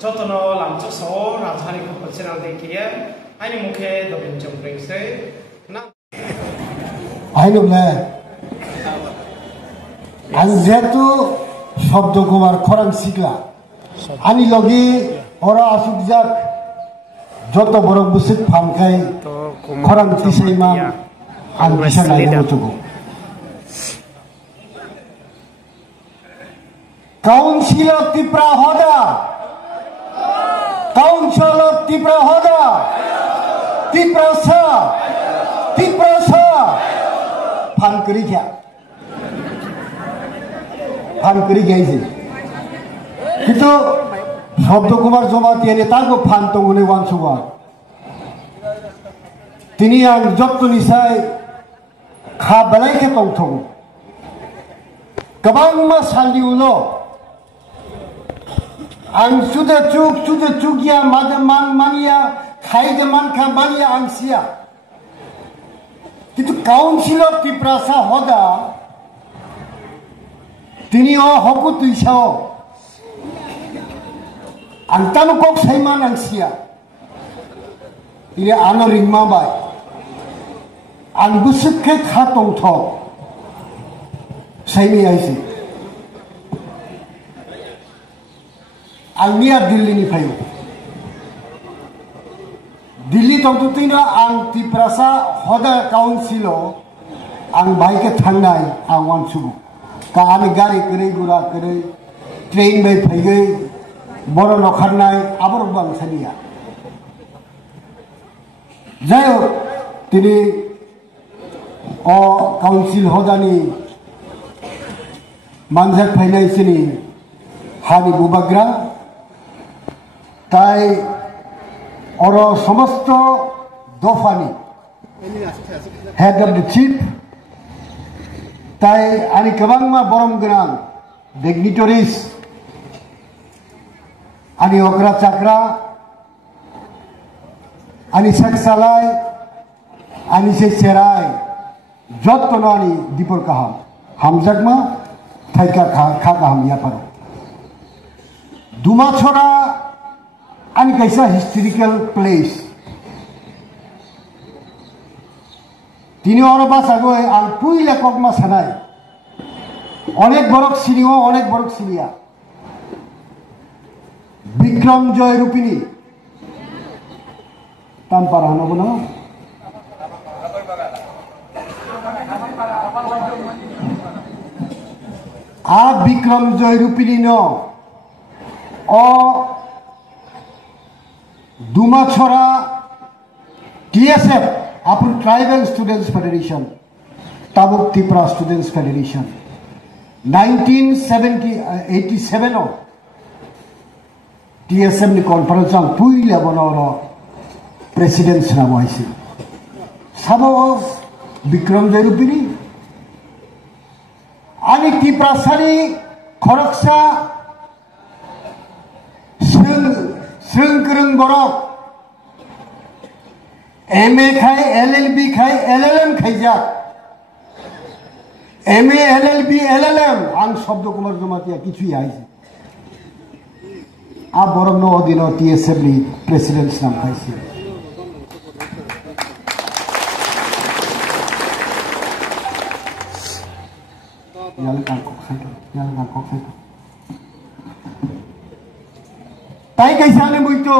Jotono lamchok so Rajdhani ko personal dekiye aini mukhe dobin jomring se na aino le anjetu শব্দ কুমার খরাং শিখলা আনি লগি ওরা আসুক যাক যত বড় বুসিক ফামখাই খরাং তিসাইমা আন বিশা নাইগো চুগো কাউন্সিল অফ ত্রিপুরা হদা কাউন্সিল অফ ত্রিপুরা হদা ত্রিপুরা সা ফান করি খ্যা ফান করি গেছে কিন্তু শব্দ কুমার জমাতি এনে তাকে ফান তো উনি ওয়ানসুবা তিনি আং যত নিসাই খা বেলাইকে তংথগ गोबां मा सालि उलो आं सुदे चुगिया मादे मान मानिया खाइदे मान खा मानिया आं सिया किन्तु काउंसिल ऑफ त्रिपुरा सा होदा तिनी ओ हकु तुइसाओ आं तानो कक साइमान आं सिया इरे आनो रिंगमा बाय आं बुसुखे खा तंथ साइमी आइसे आंनिया दिल्ली नि फायो दिल्ली तंतु तिना आं त्रिपुरासा हदा काउंसिलो आं बाइके थांनाय आं वानसुबु का आमी गारि करे गुरा करे ट्रेन बाय फाइगै बर नखारनाय आबर बांसानिया जाय तिनि अ काउंसिल हदानि मानजाक फाइनाय सिनि हानि बुबाग्रा ताई और समस्त दफानी हेड ऑफ द चीफ ताई आनी गोबांमा बरम गोनां डिग्निटरीज आनी अग्रा चाक्रा आनी सेक्सालाय आनी से सेराय जत्तनो आनी दीपर काहाम हामजाकमा थाइका खा गाहाम याफारो दुमाछरा आनी कैसा हिस्टोरिकल प्लेस तिनी और बासागो आं पुइले ककमा सानाय अनेक बरक सिनिओ अनेक बरक सिनिया विक्रम जय रूपिणी तानपारा हनबो ना आ विक्रम जय रूपिणी नो ओ दुमाछरा TSF अपन ट्राइबल स्टूडेंट्स फेडरेशन ताबुक त्रिपुरा स्टूडेंट्स फेडरेशन 1987 ओ TSF नि कॉन्फ्रेंस आं पुइले बनावरो प्रेसिडेंट नाम आइसे साबो विक्रम जय रूपिणी आनी त्रिपुरा सानि खरकसा श्रृंकरंग बरक MA खाय LLB खाय LLM खायजाक MA LLB LLM आं शब्द कुमार जमातिया किछुई आइसे आ बरम नो दिनो TSF नि प्रेसिडेंट नाम खायसे याल कांकक साइतो ताई कैसाने बुइतो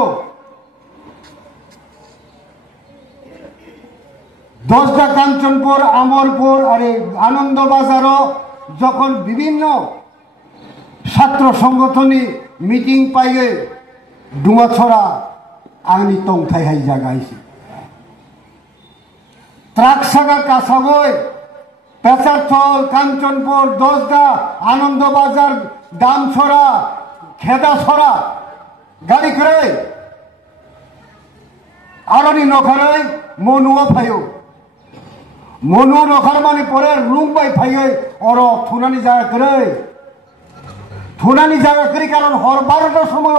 10টা কাঞ্চনপুর আমরপুর আরে আনন্দ বাজারও যখন বিভিন্ন ছাত্র সংগঠনী মিটিং পাইয়ে ডুমাছড়া আংনি তংথাই হাই জায়গাইছে ত্রাকসাগা কাসাগই পেছারথল কাঞ্চনপুর দশগা আনন্দ বাজার দামছড়া খেদাছড়া গাড়ি করে আরনি নখরে মনুয়া ফাইও मनु नखर माने परे रूम बाय फाइयै और थुनानि जागा करे कारण हर 12টার সময়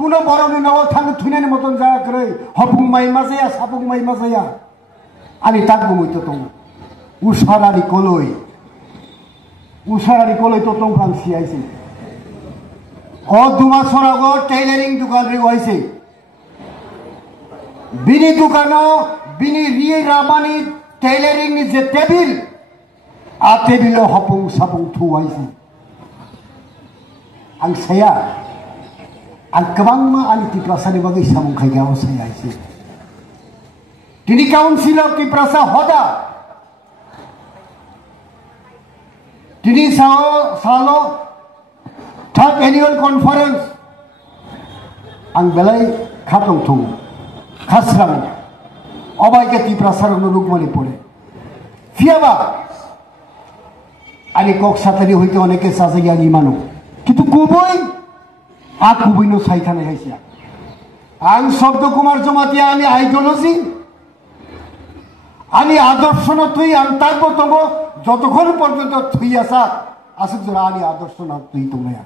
কোনো বরনি নাও থাং থুনাनि মতন जागा करे हपुं माइ माजाया सापुं माइ माजाया आनि ताक गुमैतो दं उसारानि कलय तो तंफां सियाइसै ও 2 মাসের আগে টেইলারিং দোকান রে হইছে বিনি দোকানো বিনি রিয়ে রামানি tailoring ni je table a table hapung sapung thu haiছে ang saya ang kabang ma ani Tiprasa ni bagai samung khai gaw saya haiছে তিনি কাউন্সিলর Tiprasa hoda তিনি সালো third annual conference ang belai khatong thu khasram অবাইকে Tiprasa রুকমানি পড়ে ফিয়াবা আনি cock safari হইতে অনেকে সাজাইয়া নিমানো কিন্তু কুবই আ কুবইনো সাইখানে হাইছিয়া আং শব্দ কুমার জমাতিয়া আনি আইডিওলজি আনি আদর্শ না তুই আং তারপর তব যতক্ষণ পর্যন্ত তুই আসা আসুক জোড়া আনি আদর্শ না তুই তোমায়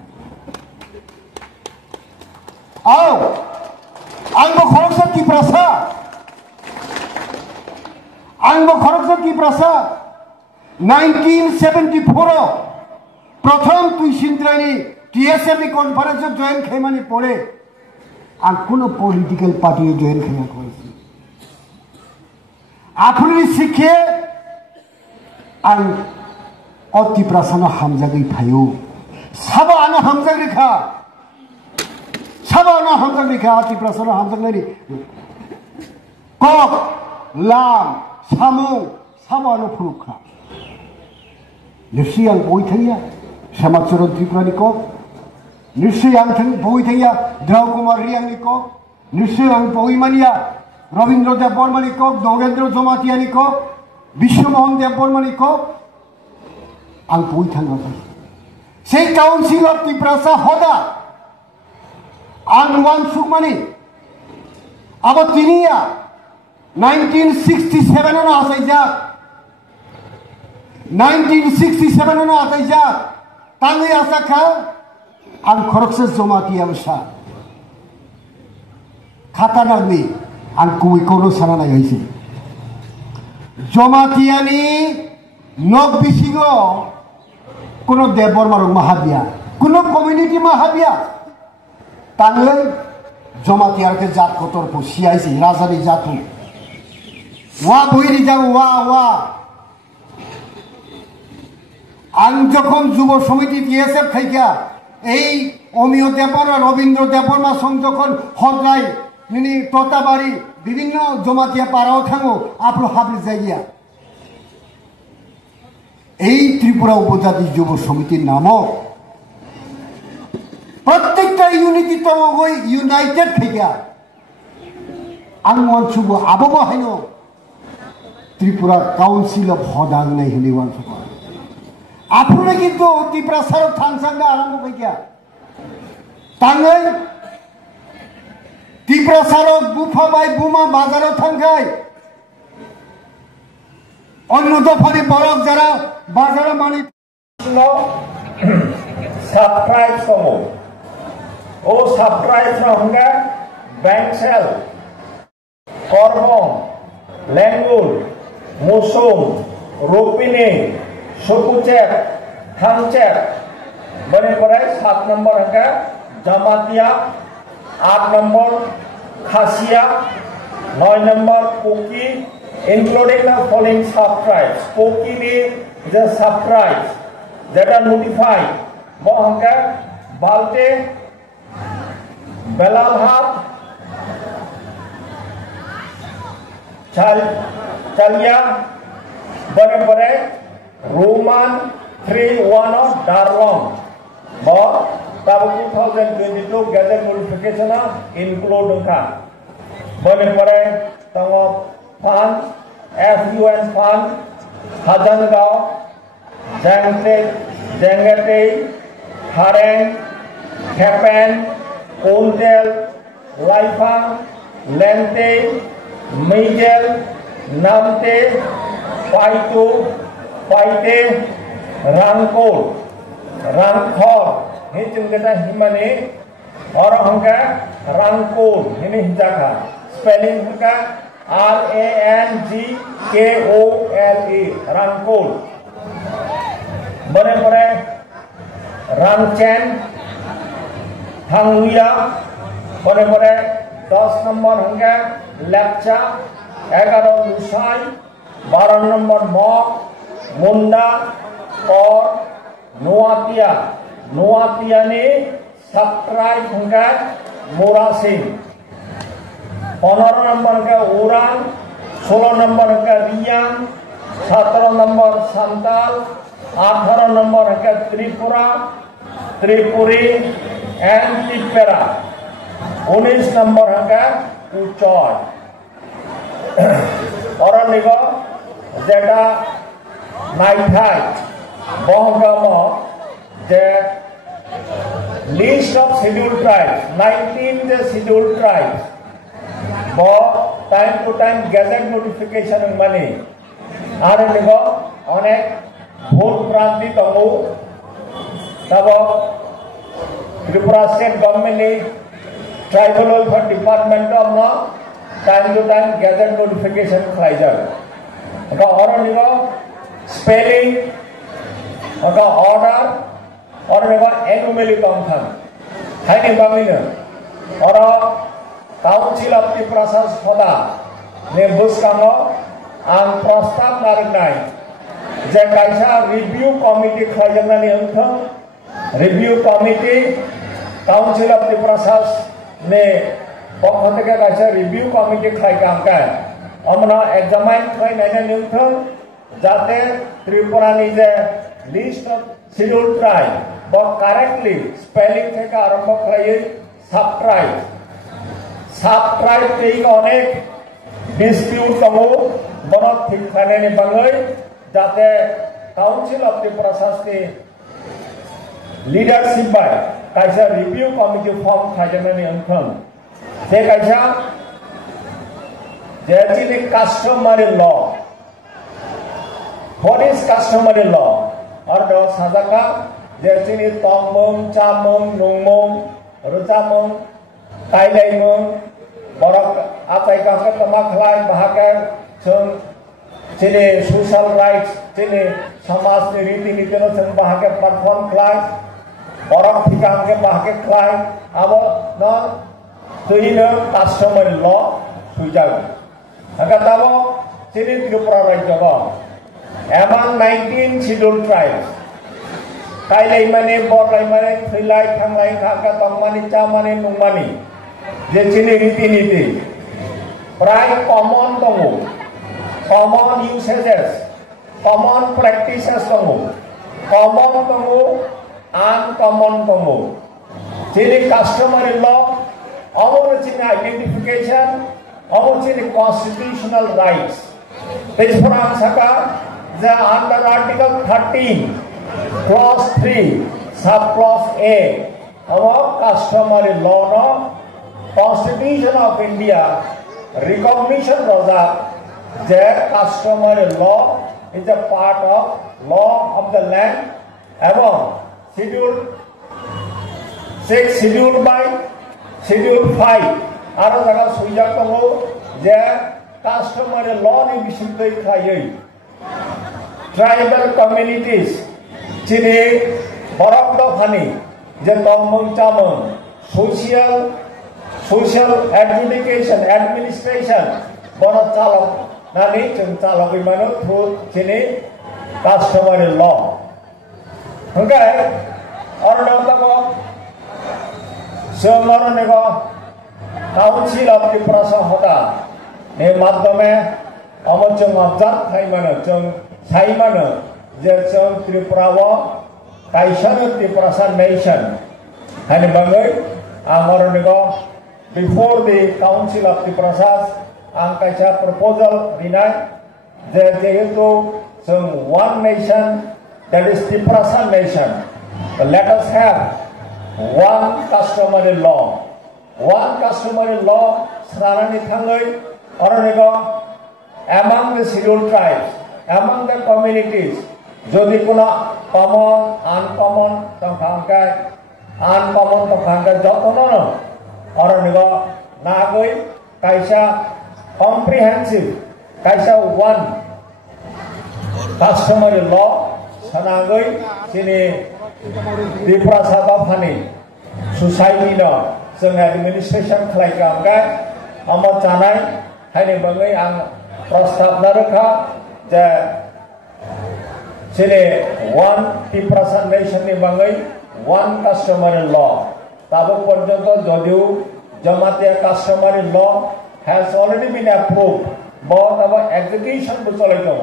আও আংব খরচ Tiprasa আংব খরচ Tiprasa 1974 প্রথম তুই সিন্দ্রানি টিএসএম কনফারেন্স জয়েন খাইমানি পড়ে আর কোন পলিটিক্যাল পার্টি জয়েন খাইয়া করেছি আপনি শিখে আর Tiprasa না হামজাগি ফাইও সাবা আনা হামজাগি খা সাবা আনা হামজাগি খা Tiprasa না হামজাগি কক লাম সামু সাবা আনা ফুরুখা নিশ্চয়ই আং বই থাইয়া শ্যামাচরণ ত্রিপুরানি কক নিশ্চয়ই আং বই থাইয়া দ্রাউ কুমার রিয়াংনি কক নিশ্চয়ই আং বইমানিয়া রবীন্দ্র দেববর্মানি কক নগেন্দ্র জমাতিয়ানি কক বিশ্বমোহন দেববর্মানি কক আং বই থাঙ্গা সেই কাউন্সিলর Tiprasa hoda আং ওয়ান সুকমানি আবার তিনিয়া 1967 এর আসাই যাক 1967 এর আসাই যাক তাঙ্গি আসা খা আং খরকসে জমাতিয়া বসা খাতা নাগনি আং কুই কোনো সারা নাই হইছে জমাতিয়ানি নক বিসিগ কোনো দেববর্মার মাহাবিয়া কোনো কমিউনিটি মাহাবিয়া তাঙ্গলে জমাতিয়ারকে জাত কতর সিয়াইছে রাজানি জাতু ওয়া বইরি যাও ওয়া আং যখন যুব সমিতি টিএসএফ খাইকা এই অমিয় দেববর্মা রবীন্দ্র দেববর্মা সং যখন হদলাই নিনি তোতাবাড়ি বিভিন্ন জমাতিয়া পাড়াও থাঙ্গো আপনি হাবলি যাইয়া এই ত্রিপুরা উপজাতি যুব সমিতির নামক প্রত্যেকটা ইউনিটি তমগই ইউনাইটেড থেকে আং ওয়ানসুবো আবহাওয়া হাইন ত্রিপুরা কাউন্সিল অফ হদাং নাই হলি ওয়ানসুবো আপনি কিন্তু Tiprasa থানসাঙ্গা আরম্ভ কইয়া তাঙ্গই Tiprasa গুফা বাই বুমা বাজারও থাঙ্গাই অন্য দফারি বরক যারা বাজারে মানি সাবট্রাইব সমো ও সাবট্রাইব হঙ্গা ব্যাংসেল করবং লেঙ্গুল মুসুম রুপিনি সুকুচেপ থাংচেপ বনে পরে 7 নম্বর হঙ্গা জামাতিয়া 8 নম্বর খাসিয়া 9 নম্বর cookie including the following subtribes. Poki ni the subtribes that are notified. Mohanga, Balte, Belalhat, Chalia, Banapare, Roman 3-1 Darlong. But 2022 Gazette notification include ka. Banapare, Tangop, Fan, FUN Fan, Hajangao, Jangate, Hareng, Kepen, Kondel, Laifang, Lente, Mijel, Namte, Paitu, Paite, Rangkol, Rangkor, Hijungata Himane, or Hanga, Rangkol, Hini Hijaka, spelling Hanga. RANGKOLE Rangkol Bane Rangchen থাংহুইয়া পরে পরে 10 number হঙ্গে Lepcha 11 Lushai 12 number Mog Munda और নোয়াতিয়া নোয়াতিয়ানি সাতরাই হঙ্গে মোরাসিং 15 number হঙ্গে উরান 16 নম্বর হঙ্গে রিয়াং 17 নম্বর সান্তাল 18 নম্বর হঙ্গে ত্রিপুরা ত্রিপুরি एंड टिपेरा 19 नंबर हंगा उचय और निगो जेटा नाइथाय बहगम जे लिस्ट ऑफ शेड्यूल्ड ट्राइब्स 19 जे शेड्यूल्ड ट्राइब्स ब time to time gazette notification माने आरो निगो अनेक भोट प्रांति दंगो तब Tripura State Government Tribal Welfare Department of time to time gather notification khaijar aka oro nigo spelling aka order or nigo anomaly kongthan haini bamina oro council of the process khoda ne buskango ang prostab narinai je kaisa review committee khaijarna ni angthang review committee Council of the Process ने पक्ष থেকে কাছে review committee খাইকামকা আমরা examine খাই নাইনা নিউথন যাতে ত্রিপুরা নিজে list of schedule tribe বা correctly spelling থেকে আরম্ভ খাই সাব ট্রাইব তেই অনেক ডিসপিউট দङ বন ঠিক খাইনানি বাङै যাতে কাউন্সিল অফ দি প্রসেস नि leadership by kaisa review committee form khajana angkham se kaisa jechini customary law what is customary law ardo sajaka jechini tongmung chamung nungmung rujamung tailaimung borok apai ka kama khlai bahakar chung chini social rights chini samaj ni riti niti no chung bahakar perform khlai borok thikang ke bahake khlai abo no tuina customary law sujag aga tabo chini Tripura rajya ba among 19 scheduled tribes kailai mane borlai mane thilai thanglai khaka tongmani chamani nungmani je chini riti niti pray common dongo common usages common practices dongo common dongo uncommon dongo chini customary law our chini identification our chini constitutional rights this Quran saka the under article 13 clause 3 sub clause A our customary law no constitution of India recognition roja that customary law is a part of law of the land among scheduled 6 scheduled by scheduled 5 aro jaga sujak tongo je customary law ni bisudai khayai tribal communities chini borok do khani je tongmung chamung social adjudication administration bono chalok nani chung chalok imano through chini customary law okay order tabo semar nego council of the process hoda ne madhyame amon chung observe khai mano chung sai mano je chung Tripura wa kaisa Tripura nation hani bangai amor nego before the council of the process ang kaisa proposal dinai je jehetu chung one nation that is Tripura nation let us have one customary law sarani thangai oronego among the scheduled tribes among the communities jodi kono common uncommon tongkhangkai uncommon tongkhangkai jotono no oronego nagoi kaisa comprehensive kaisa one customary law sanagoi sini Tripura Sabha Phani society no जों administration खालायगामगाय आमो जानाय हायनि बागै आं प्रस्ताब नारखा जे जेरै one Tiprasa nation नि बागै one customary law Tabo पर्यन्त जदिउ Jamatia customary law has already been approved but our execution बो चलाय दङ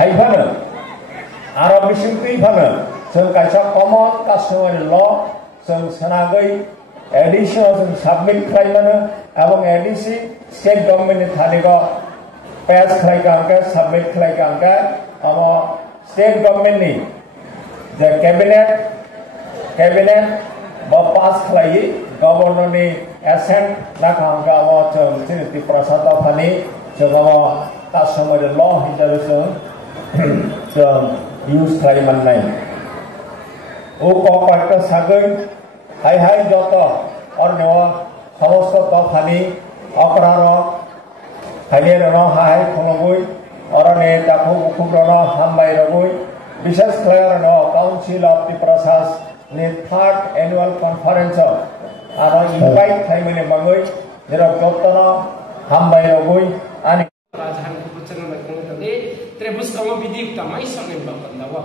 हायफानो आरो बिसिमखै फानो जों कायसा common customary law जों सनागै additional जों submit खालायमानो एवं ADC state government नि थानिगा pass खालायगांगा submit खालायगांगा आमो state government नि जे cabinet बा pass खालायि governor नि assent नाखांगा आमो जों सिनिति प्रसादा फानि जों आमो customary law हिसाबै जों use खालायमाननाय ओ कपारका सागै हाय जत अन्य समस्त दफानि अकरार हायनेर हाय खलगुई अरने दाखौ बुखुब्रन हामबाय रगुई विशेष क्लायर काउंसिल ऑफ तिप्रासास नि 3rd annual conference आरो इनवाइट खालामनो बागै जेराव जतन हामबाय रगुई आनि राजहान को चलन बायखौ तदे त्रेबुस कामा बिदि तमाय सने बाबन्दावा